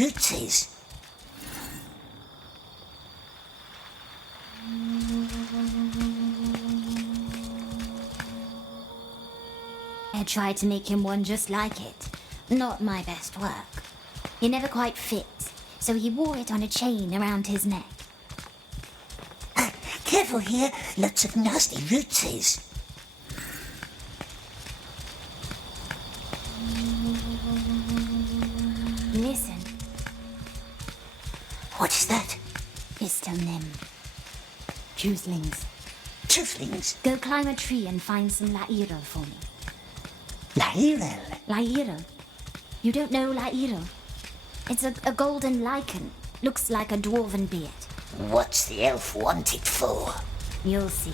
roots is. I tried to make him one just like it. Not my best work. It never quite fit, so he wore it on a chain around his neck. Careful here, lots of nasty roots is. Listen. What is that? Istonim. Truslings. Truthling? Go climb a tree and find some Lairo for me. Lairo? Lairo. You don't know Lairo? It's a golden lichen. Looks like a dwarven beard. What's the elf want it for? You'll see.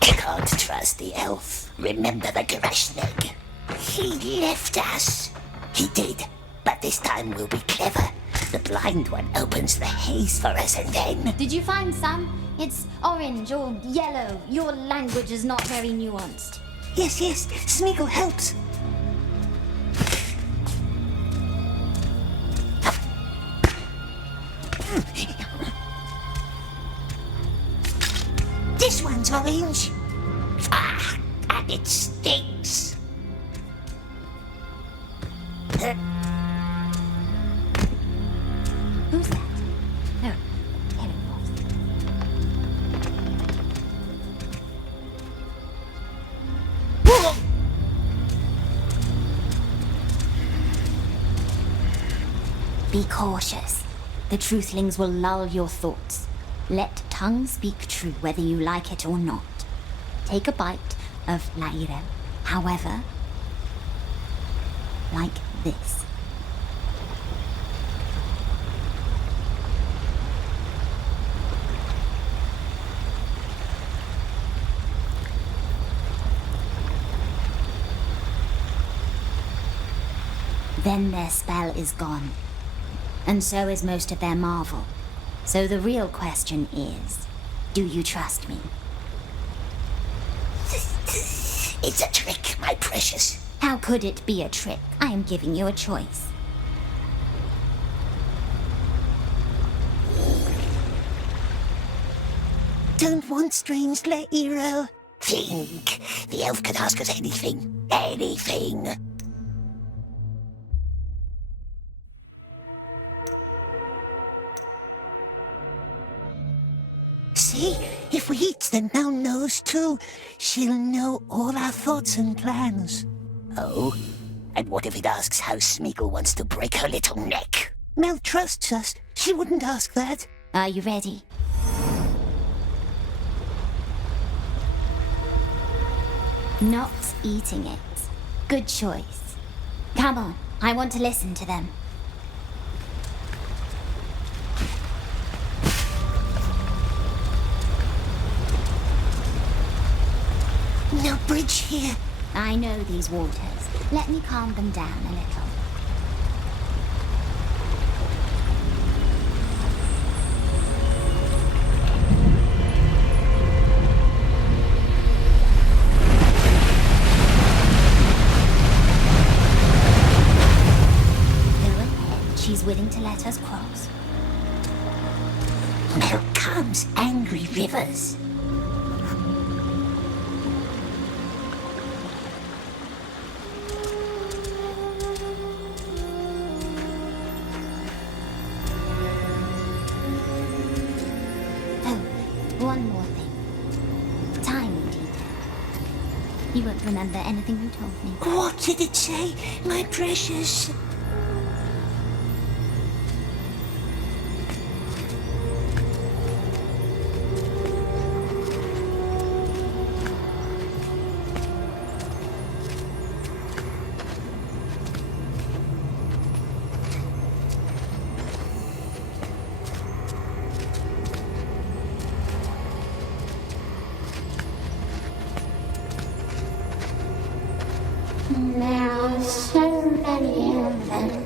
Can't trust the elf. Remember the Grashnig? He left us. He did, but this time we'll be clever. The blind one opens the haze for us and then... Did you find some? It's orange or yellow. Your language is not very nuanced. Yes, Smeagol helps. This one's orange. Ah, and it stinks. Who's that? Oh, here it was. Be cautious. The truthlings will lull your thoughts. Let tongue speak true whether you like it or not. Take a bite of Lairo, however, like this. Then their spell is gone. And so is most of their marvel. So the real question is, do you trust me? It's a trick, my precious. How could it be a trick? I am giving you a choice. Don't want strange Lairo. Think. The elf can ask us anything. Anything. See, if we eat the no-nose too, she'll know all our thoughts and plans. Oh? And what if it asks how Smeagol wants to break her little neck? Mel trusts us. She wouldn't ask that. Are you ready? Not eating it. Good choice. Come on, I want to listen to them. No bridge here. I know these waters. Let me calm them down a little. Go ahead. She's willing to let us cross. Now comes angry rivers. One more thing. Tiny detail. You won't remember anything you told me. What did it say, my precious? There are so many of them.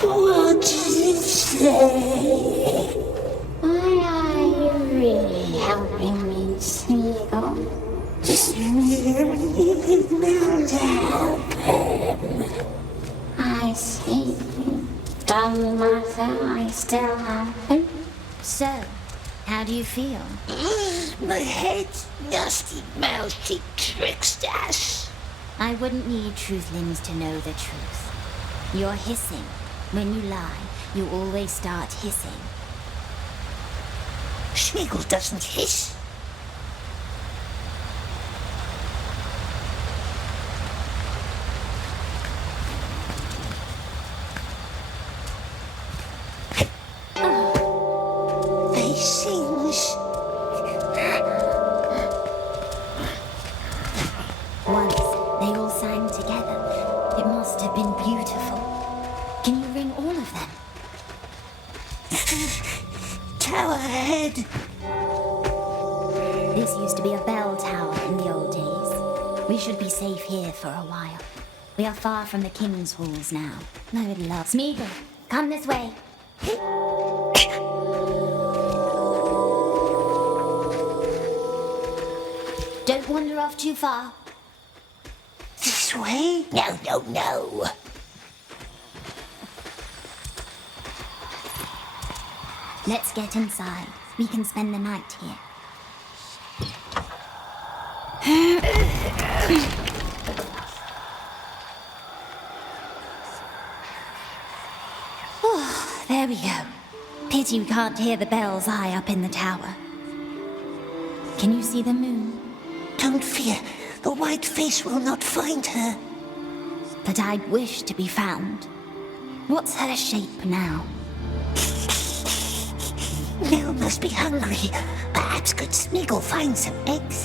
What does it say? Why are you really helping me, Smeagol? I see. Doesn't matter, I still have hope. So, how do you feel? My head's nasty mouthy tricksters. I wouldn't need truthlings to know the truth. You're hissing. When you lie, you always start hissing. Smeagol doesn't hiss. They sings. Once, they all sang together. It must have been beautiful. Can you ring all of them? Tower head. This used to be a bell tower in the old days. We should be safe here for a while. We are far from the king's halls now. I would love... Smeagol, come this way. Don't wander off too far. This way? No, no, no. Let's get inside. We can spend the night here. Oh, there we go. Pity we can't hear the bells high up in the tower. Can you see the moon? Don't fear. The white face will not find her. But I'd wish to be found. What's her shape now? Nell must be hungry. Perhaps good Smeagol find some eggs.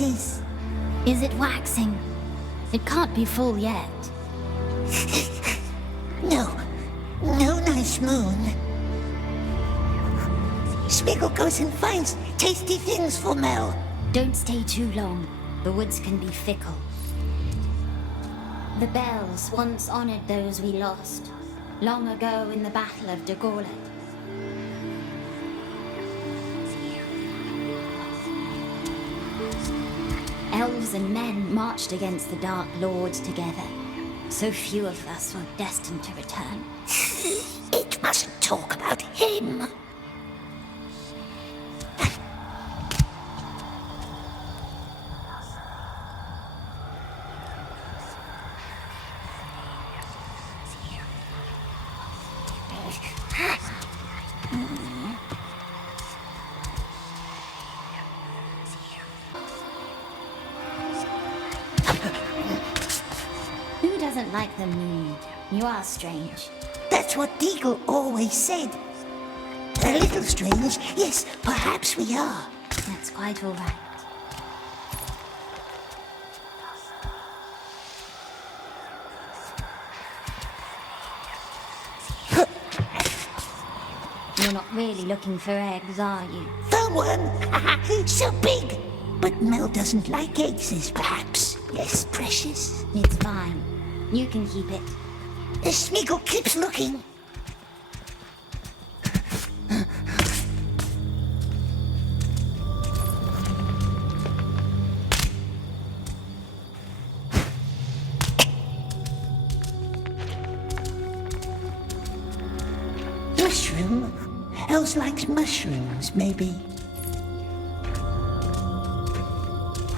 Is it waxing? It can't be full yet. No. No nice moon. Smeagol goes and finds tasty things for Mel. Don't stay too long. The woods can be fickle. The bells once honored those we lost, long ago in the Battle of Gollum. Elves and men marched against the Dark Lords together. So few of us were destined to return. It mustn't talk about him. Who doesn't like the moon? You are strange. That's what Deagle always said. A little strange. Yes, perhaps we are. That's quite all right. You're not really looking for eggs, are you? Found one! So big! But Mel doesn't like eggs, perhaps. Less precious. It's fine. You can keep it. The Smeagol keeps looking. Mushroom? Elves likes mushrooms, maybe.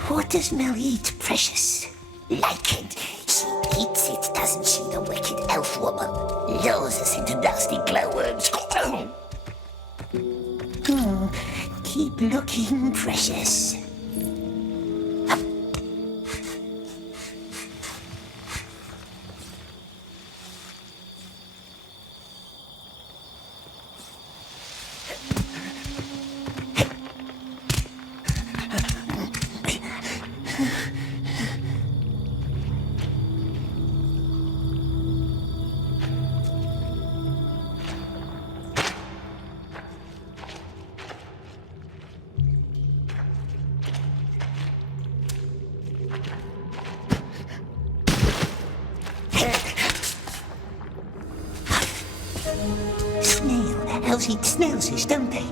What does Mel eat, precious? Like it. She eats it, doesn't she, the wicked elf woman? Lures us into nasty glowworms. Keep looking, precious. Elves eat snails, don't they?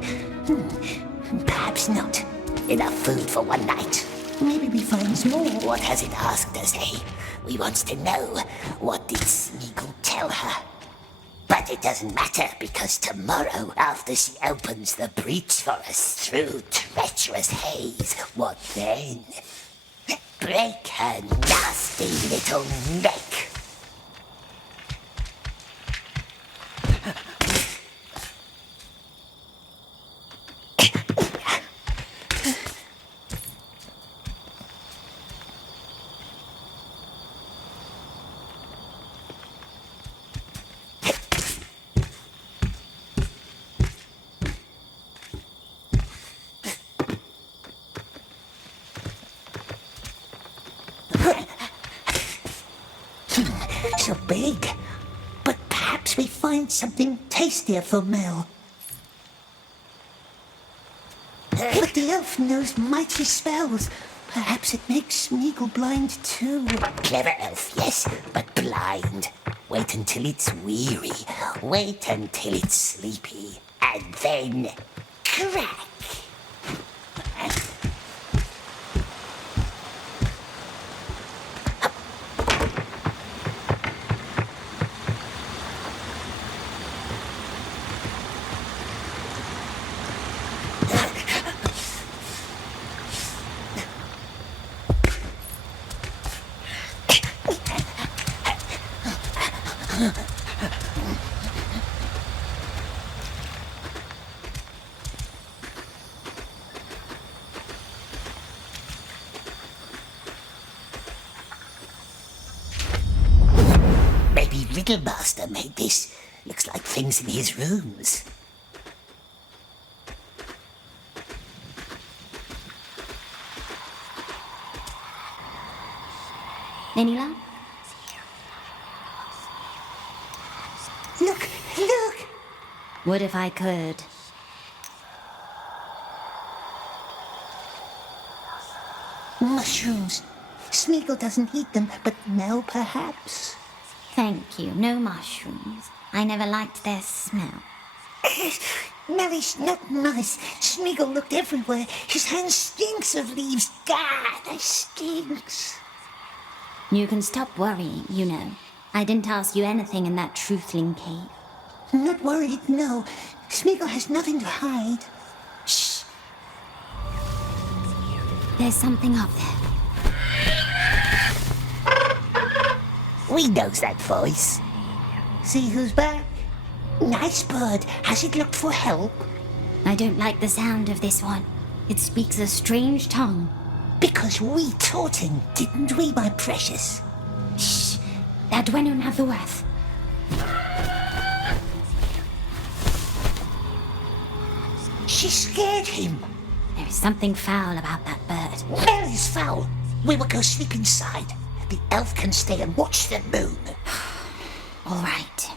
Perhaps not. Enough food for one night. Maybe we find more. What has it asked us, eh? We wants to know, what did Smeagol tell her? But it doesn't matter, because tomorrow, after she opens the breach for us through treacherous haze, what then? Break her nasty little neck. So big. But perhaps we find something tastier for Mel. But the elf knows mighty spells. Perhaps it makes Smeagol blind too. Clever elf, yes, but blind. Wait until it's weary. Wait until it's sleepy. And then crack. Maybe Riddlemaster made this. Looks like things in his rooms. Any luck? Look, look! Would if I could. Mushrooms. Smeagol doesn't eat them, but Mel perhaps. Thank you, no mushrooms. I never liked their smell. Melly's not nice. Smeagol looked everywhere. His hand stinks of leaves. God, it stinks. You can stop worrying, you know. I didn't ask you anything in that truthling cave. I'm not worried, no. Smeagol has nothing to hide. Shh. There's something up there. We knows that voice. See who's back? Nice bird. Has it looked for help? I don't like the sound of this one. It speaks a strange tongue. Because we taught him, didn't we, my precious? Shh. That won't have the worth. She scared him. There is something foul about that bird. Where is foul? We will go sleep inside. The elf can stay and watch the moon. All right.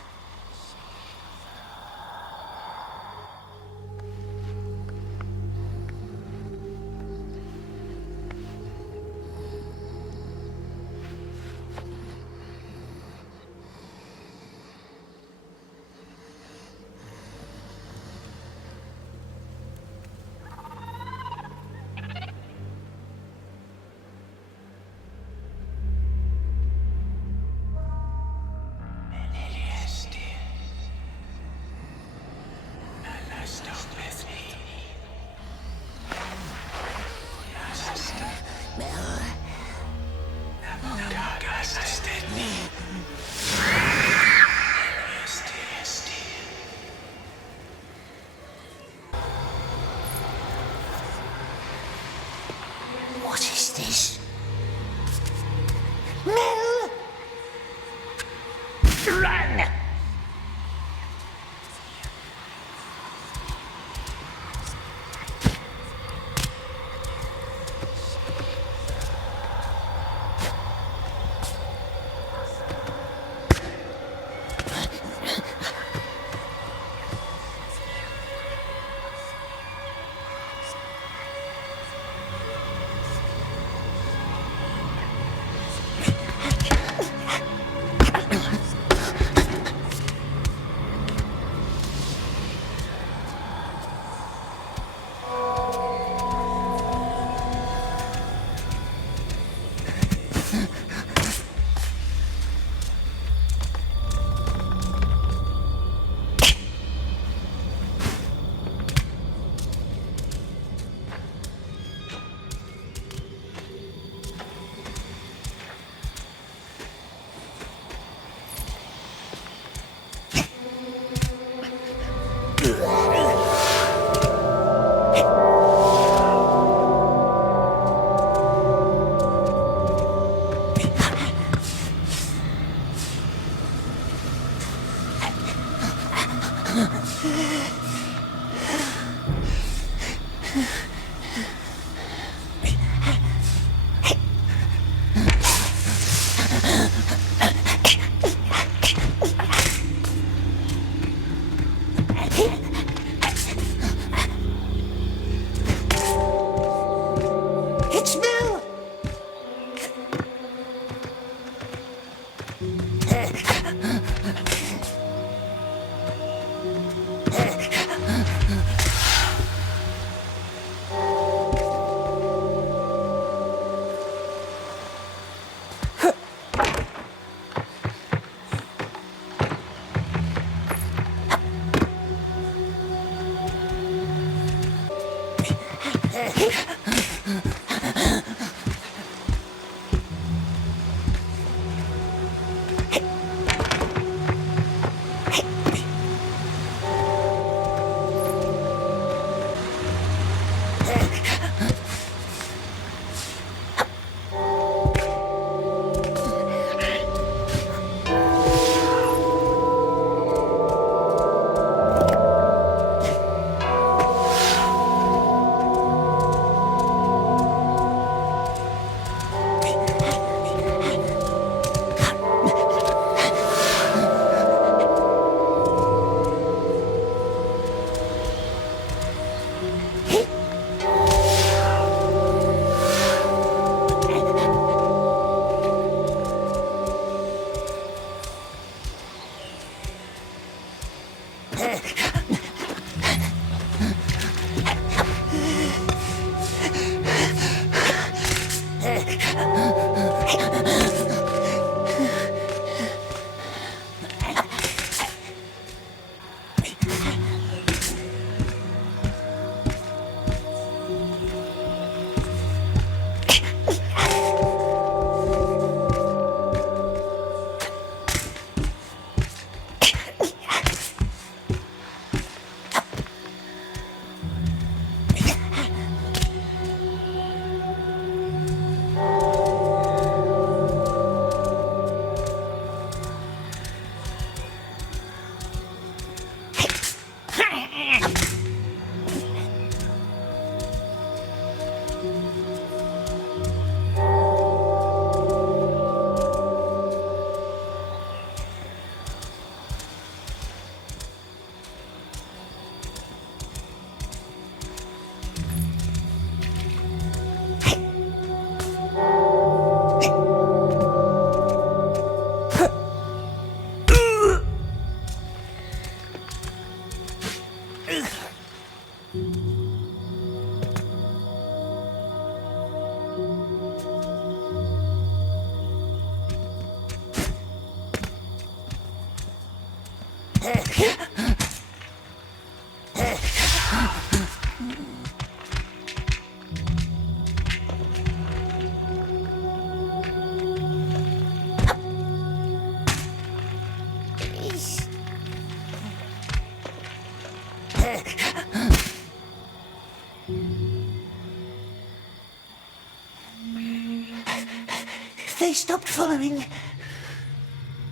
They stopped following.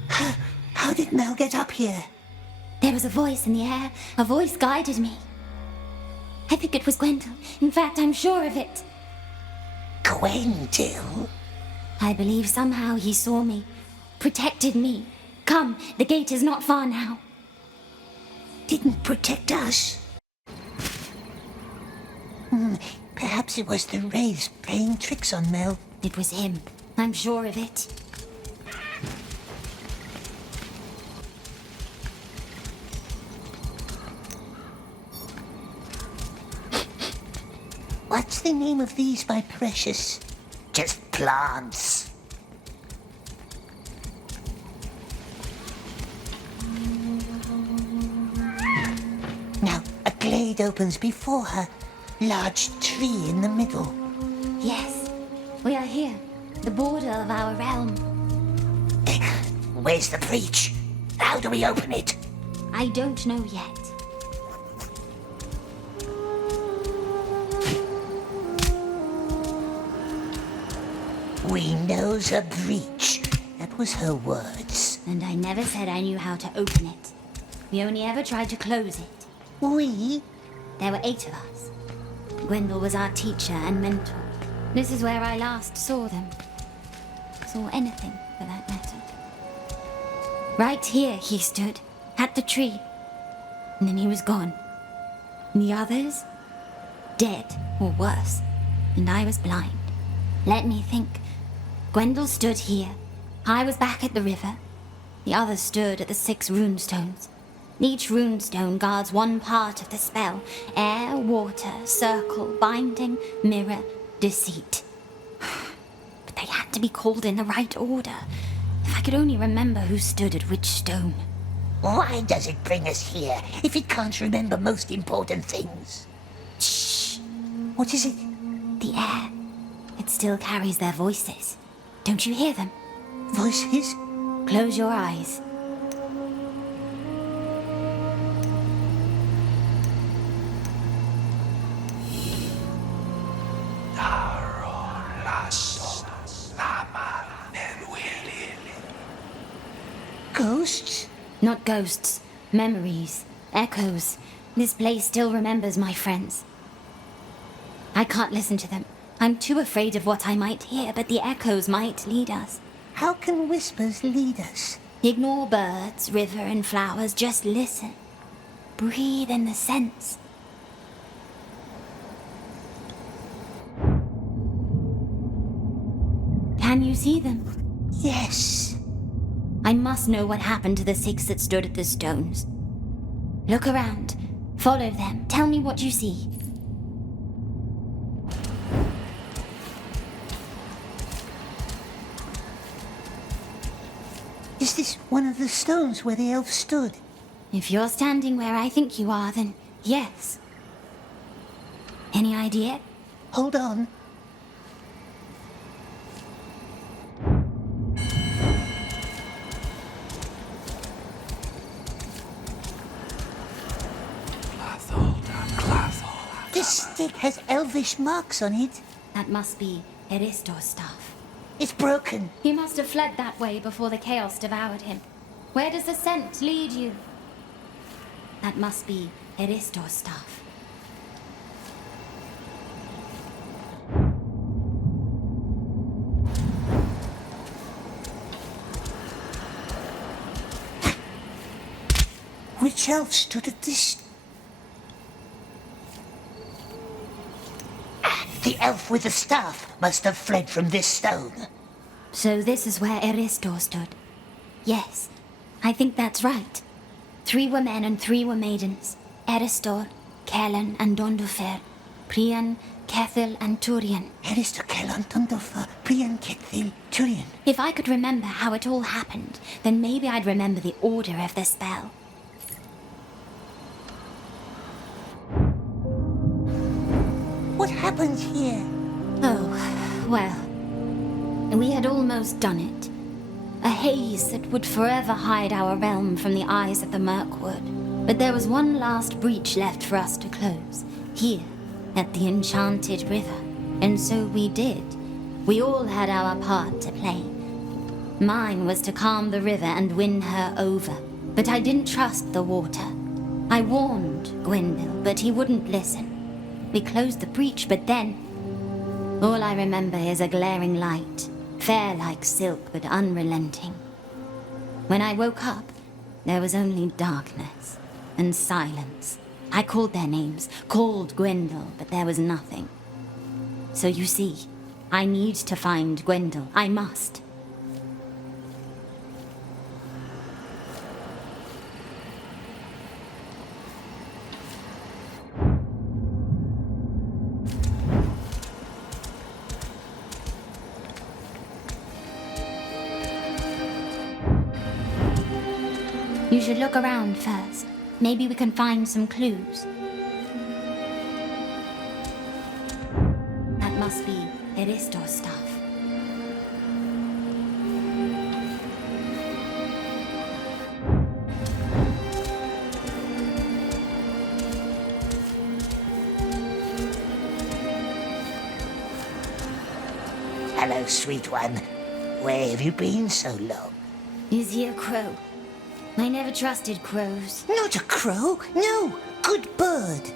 How did Mel get up here? There was a voice in the air. A voice guided me. I think it was Gwendol. In fact, I'm sure of it. Gwendol? I believe somehow he saw me, protected me. Come, the gate is not far now. Didn't protect us. Perhaps it was the Wraiths playing tricks on Mel. It was him. I'm sure of it. What's the name of these, my precious? Just plants. Now, a glade opens before her. Large tree in the middle. Yes, we are here. The border of our realm. Where's the breach? How do we open it? I don't know yet. We knows a breach. That was her words. And I never said I knew how to open it. We only ever tried to close it. We? There were 8 of us. Gwendol was our teacher and mentor. This is where I last saw them. Saw anything, for that matter. Right here he stood, at the tree. And then he was gone. And the others? Dead, or worse. And I was blind. Let me think. Gwendol stood here. I was back at the river. The others stood at the 6 runestones. Each runestone guards one part of the spell. Air, water, circle, binding, mirror, deceit. But they had to be called in the right order. If I could only remember who stood at which stone. Why does it bring us here if it can't remember most important things? Shh. What is it? The air. It still carries their voices. Don't you hear them? Voices? Close your eyes. Ghosts? Not ghosts. Memories. Echoes. This place still remembers my friends. I can't listen to them. I'm too afraid of what I might hear, but the echoes might lead us. How can whispers lead us? Ignore birds, river, and flowers. Just listen. Breathe in the scents. Can you see them? Yes. I must know what happened to the 6 that stood at the stones. Look around. Follow them. Tell me what you see. Is this one of the stones where the elf stood? If you're standing where I think you are, then yes. Any idea? Hold on. This stick has elvish marks on it. That must be Eristor's staff. It's broken. He must have fled that way before the chaos devoured him. Where does the scent lead you? That must be Eristor's staff. Which elf stood at this? The elf with the staff must have fled from this stone. So this is where Eristor stood. Yes, I think that's right. 3 were men and 3 were maidens. Eristor, Kellen, and Dondofer. Prian, Kethil, and Turian. Eristor, Kellan, Dondofer, Prian, Kethil, Turian. If I could remember how it all happened, then maybe I'd remember the order of the spell. here? Oh, well. We had almost done it. A haze that would forever hide our realm from the eyes of the Mirkwood. But there was one last breach left for us to close, here, at the Enchanted River. And so we did. We all had our part to play. Mine was to calm the river and win her over. But I didn't trust the water. I warned Gwendol, but he wouldn't listen. We closed the breach, but then... all I remember is a glaring light, fair like silk but unrelenting. When I woke up, there was only darkness and silence. I called their names, called Gwendol, but there was nothing. So you see, I need to find Gwendol. I must. You should look around first. Maybe we can find some clues. That must be Eristor's stuff. Hello, sweet one. Where have you been so long? Is he a crow? I never trusted crows. Not a crow, no. Good bird.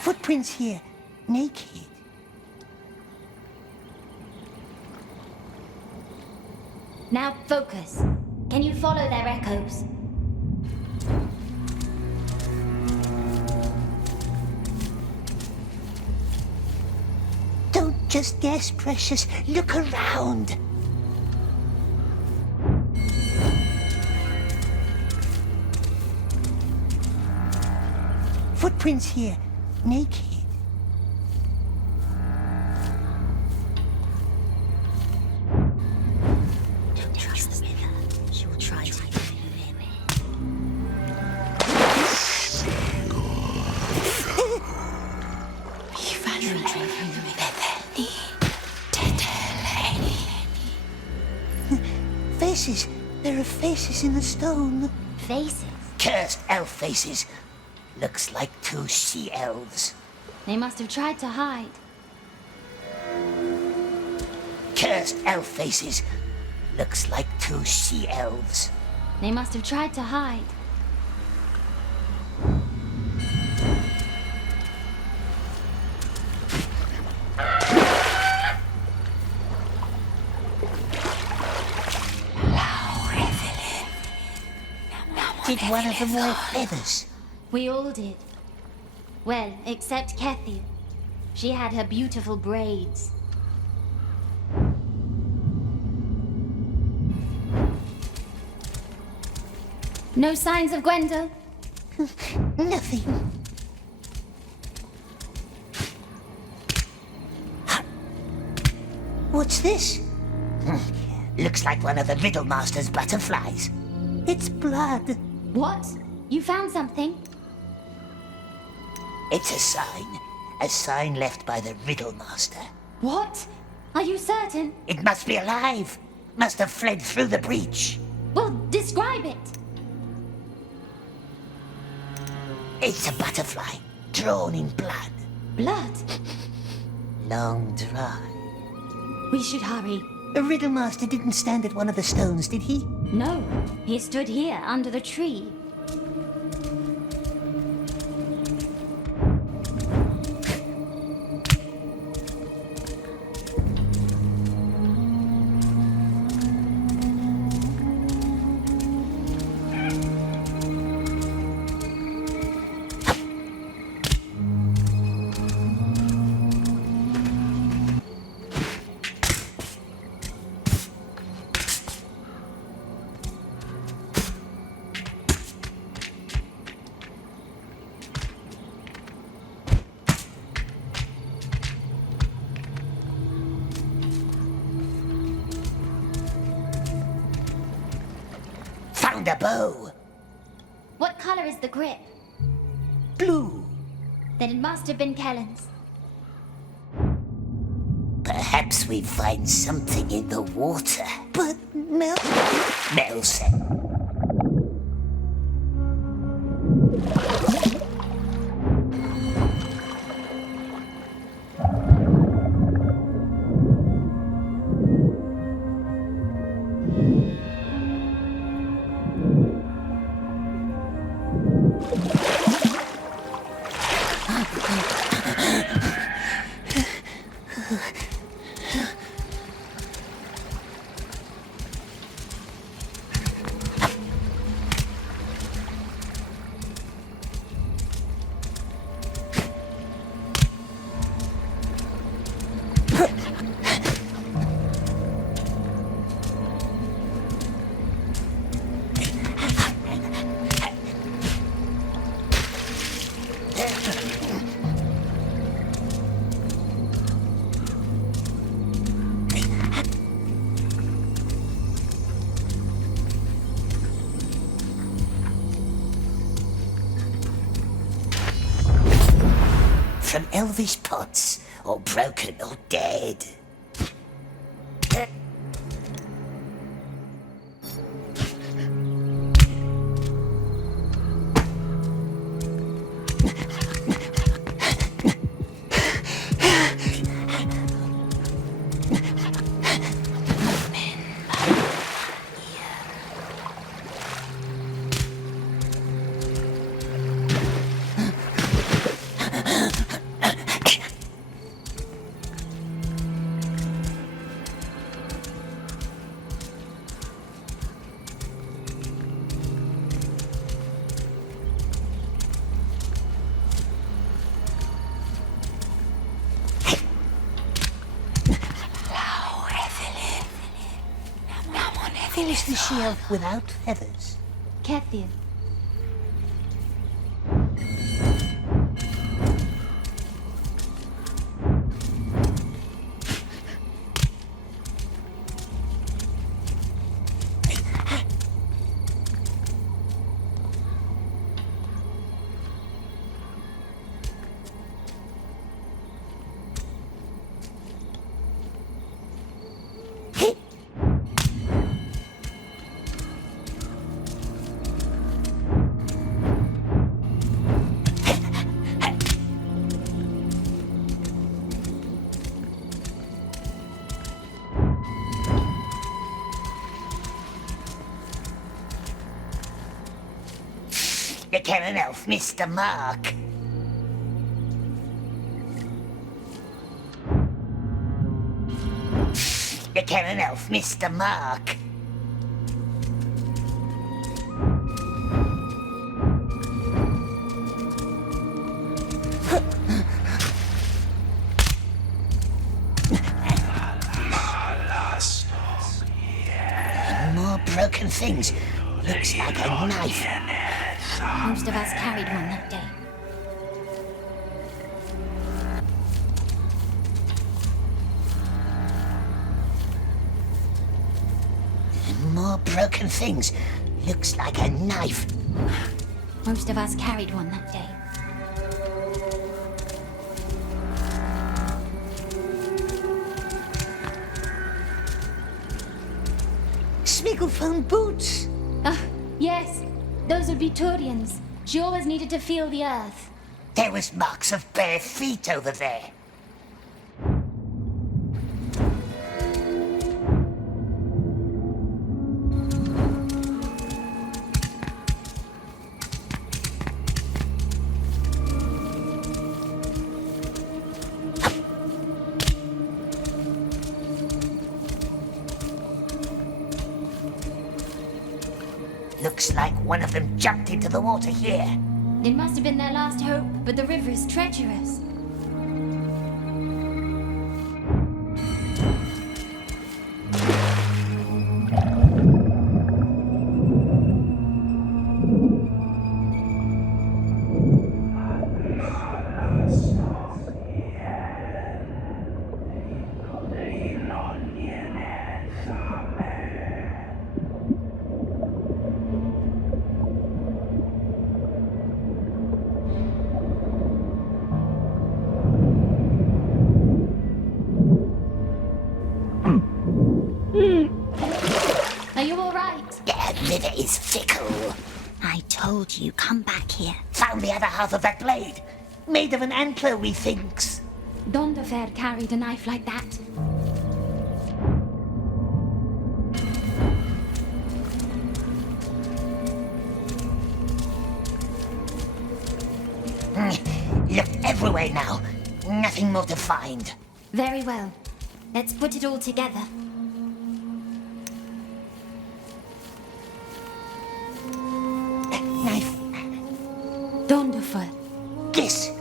Footprints here, naked. Now focus. Can you follow their echoes? Don't just guess, precious. Look around. Footprints here, naked. Faces. There are faces in the stone. Faces? Cursed elf faces. Looks like two sea elves. They must have tried to hide. Cursed elf faces. Looks like two sea elves. They must have tried to hide. Did one of them wear feathers? We all did. Well, except Kethy. She had her beautiful braids. No signs of Gwendol? Nothing. What's this? Looks like one of the Riddlemaster's butterflies. It's blood. What? You found something? It's a sign. A sign left by the Riddlemaster. What? Are you certain? It must be alive. Must have fled through the breach. Well, describe it. It's a butterfly, drawn in blood. Blood? Long dry. We should hurry. The Riddlemaster didn't stand at one of the stones, did he? No, he stood here under the tree. found a bow. What color is the grip? Blue. Then it must have been Kellen's. Perhaps we find something in the water. But Mel said. From elvish pots, or broken or dead. Finish the shield without feathers. Kethir. The Cannon Elf missed the mark. The Cannon Elf missed the mark. More broken things. Looks like a knife. Most of us carried one that day. More broken things. Looks like a knife. Most of us carried one that day. Smeagol found boots. Ah, yes. Those would be Turian's. She always needed to feel the earth. There was marks of bare feet over there. Looks like one of them jumped into the water here. It must have been their last hope, but the river is treacherous. river is fickle. I told you, come back here. Found the other half of that blade. Made of an antler, we thinks. Donderfair carried a knife like that. Look everywhere now. Nothing more to find. Very well. Let's put it all together. Knife. Donderfair. This.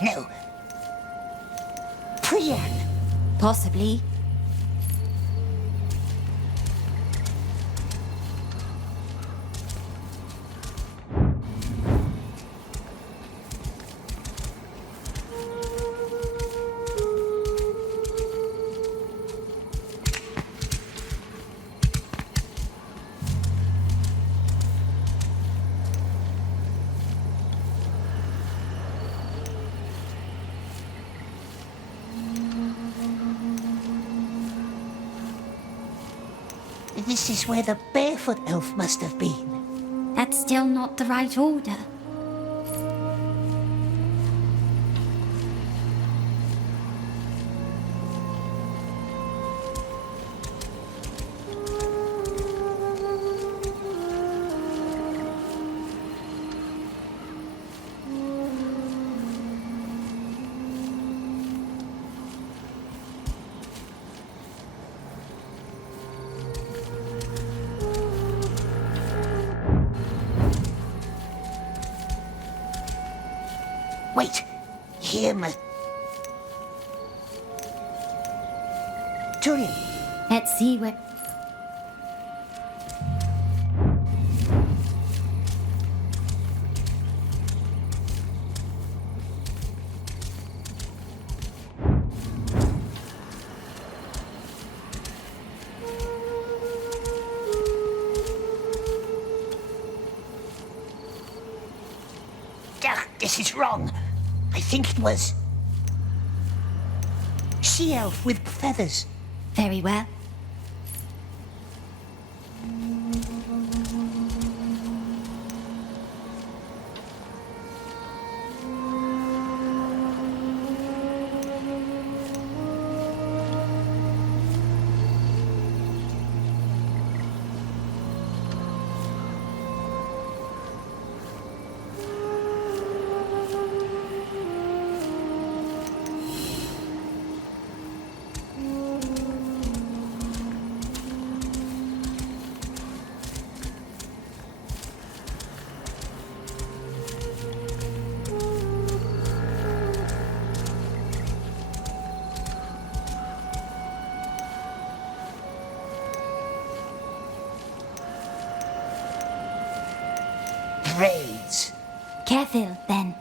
No. Priyan. Possibly. This is where the barefoot elf must have been. That's still not the right order. Wait, here must... Turian, Let's see where... this is wrong. I think it was... She-elf with feathers. Very well. Braids. Kethil, then.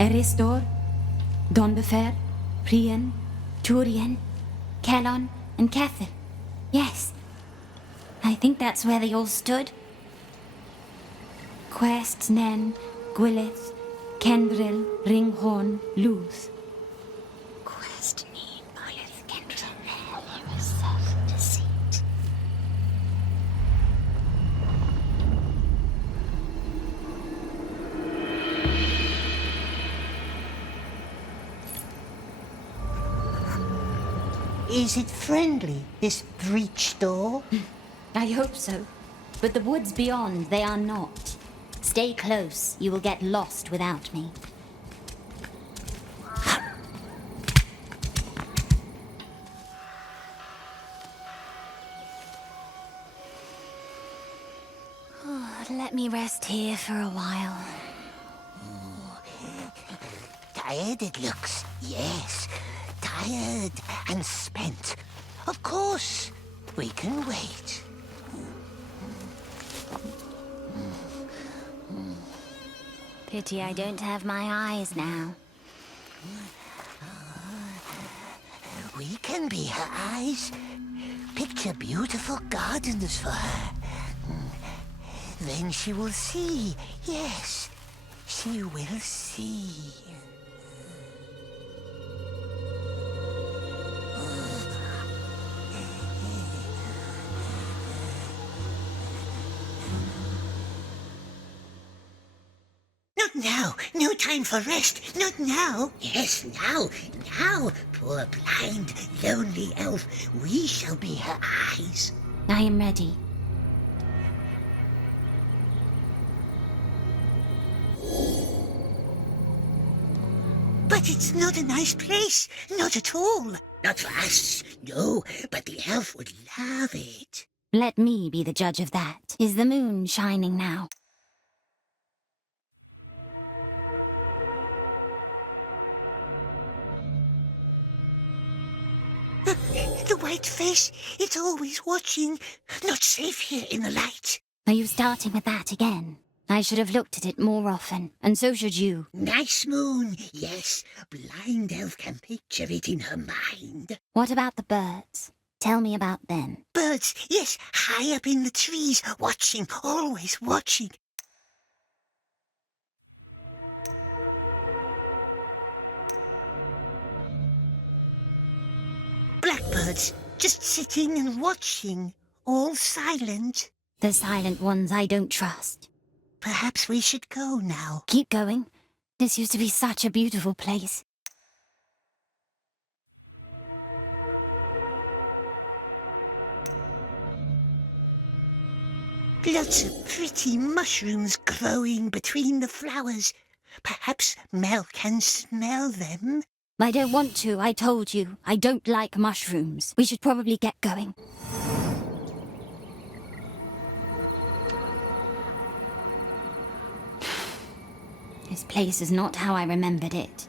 Eristor, Donderfair, Priyan, Turian, Kellon, and Kethil. Yes. I think that's where they all stood. Quest, Nen, Gwylith, Kendril, Ringhorn, Luth. Quest, Nen, Gwylith, Kendril, Ringhorn, self-deceit. Is it friendly, this breach door? I hope so. But the woods beyond, they are not. Stay close. You will get lost without me. Let me rest here for a while. Tired it looks, yes. Tired and spent. Of course, we can wait. Pity I don't have my eyes now. We can be her eyes. Picture beautiful gardens for her. Then she will see. Yes, she will see. Not now. No time for rest. Not now. Yes, now. Now, poor blind, lonely elf. We shall be her eyes. I am ready. But it's not a nice place. Not at all. Not for us, no. But the elf would love it. Let me be the judge of that. Is the moon shining now? The white face, it's always watching. Not safe here in the light. Are you starting with that again? I should have looked at it more often, and so should you. Nice moon, yes. Blind elf can picture it in her mind. What about the birds? Tell me about them. Birds, yes, high up in the trees, watching, always watching. Blackbirds, just sitting and watching, all silent. The silent ones I don't trust. Perhaps we should go now. Keep going. This used to be such a beautiful place. Lots of pretty mushrooms growing between the flowers. Perhaps Mel can smell them. I don't want to, I told you. I don't like mushrooms. We should probably get going. This place is not how I remembered it.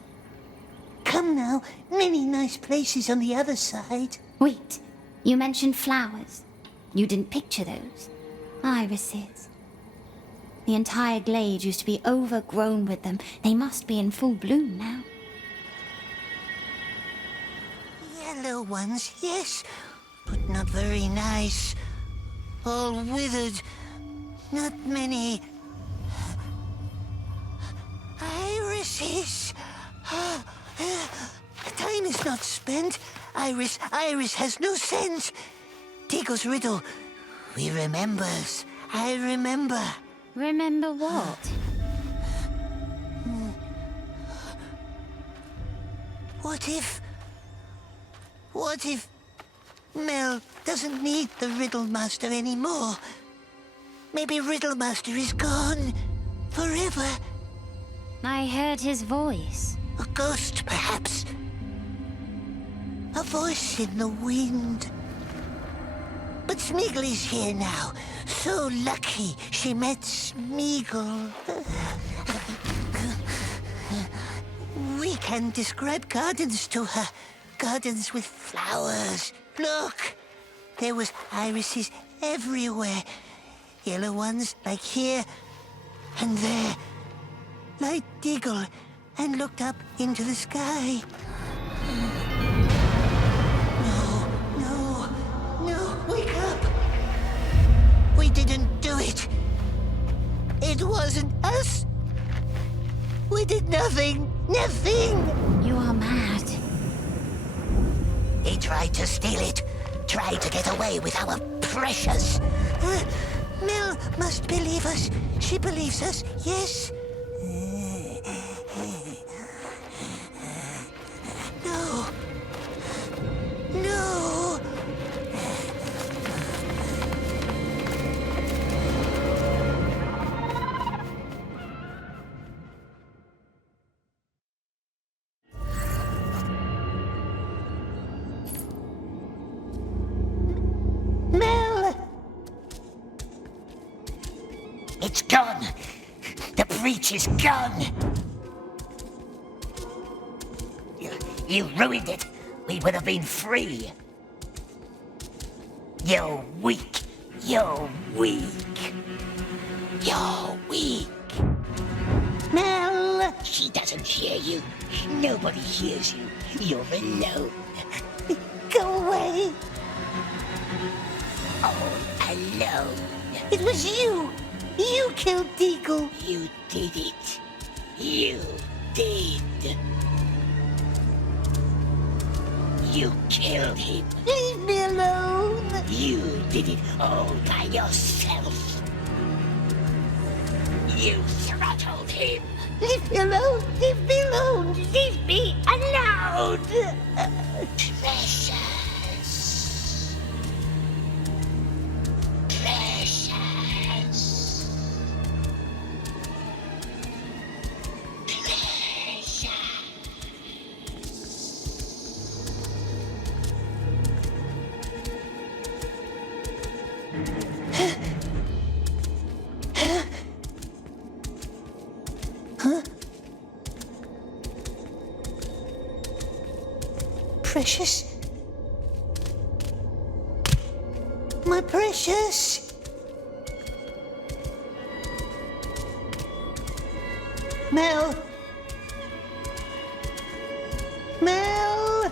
Come now, many nice places on the other side. Wait, you mentioned flowers. You didn't picture those. Irises. The entire glade used to be overgrown with them. They must be in full bloom now. Yellow ones, yes, but not very nice. All withered. Not many. Irises. Time is not spent. Iris has no sense. Diggle's riddle. We remembers. I remember. Remember what? What if Mel doesn't need the Riddle Master anymore? Maybe Riddle Master is gone forever. I heard his voice. A ghost, perhaps. A voice in the wind. But Smeagol is here now. So lucky she met Smeagol. We can describe gardens to her. Gardens with flowers. Look! There was irises everywhere. Yellow ones, like here and there. Like Diggle, and looked up into the sky. No, wake up! We didn't do it. It wasn't us. We did nothing. You are mad. He tried to steal it. Tried to get away with our precious. Mel must believe us. She believes us, yes. No. Mel! It's gone. The breach is gone. You ruined it. We would have been free. You're weak. You're weak. You're weak. Mel! She doesn't hear you. Nobody hears you. You're alone. Go away. All alone. It was you. You killed Deagle. You did it. You did. You killed him. Leave me alone. You did it all by yourself. You throttled him. Leave me alone. Leave me alone. Leave me alone. Precious. Precious. Precious. Precious. My precious. Mel. Mel.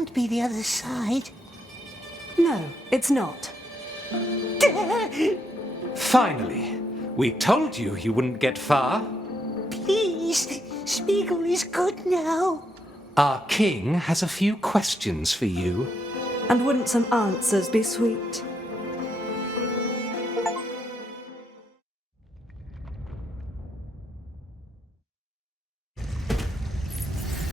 can't be the other side. No, it's not. Finally, we told you you wouldn't get far. Please, Smeagol is good now. Our king has a few questions for you. And wouldn't some answers be sweet?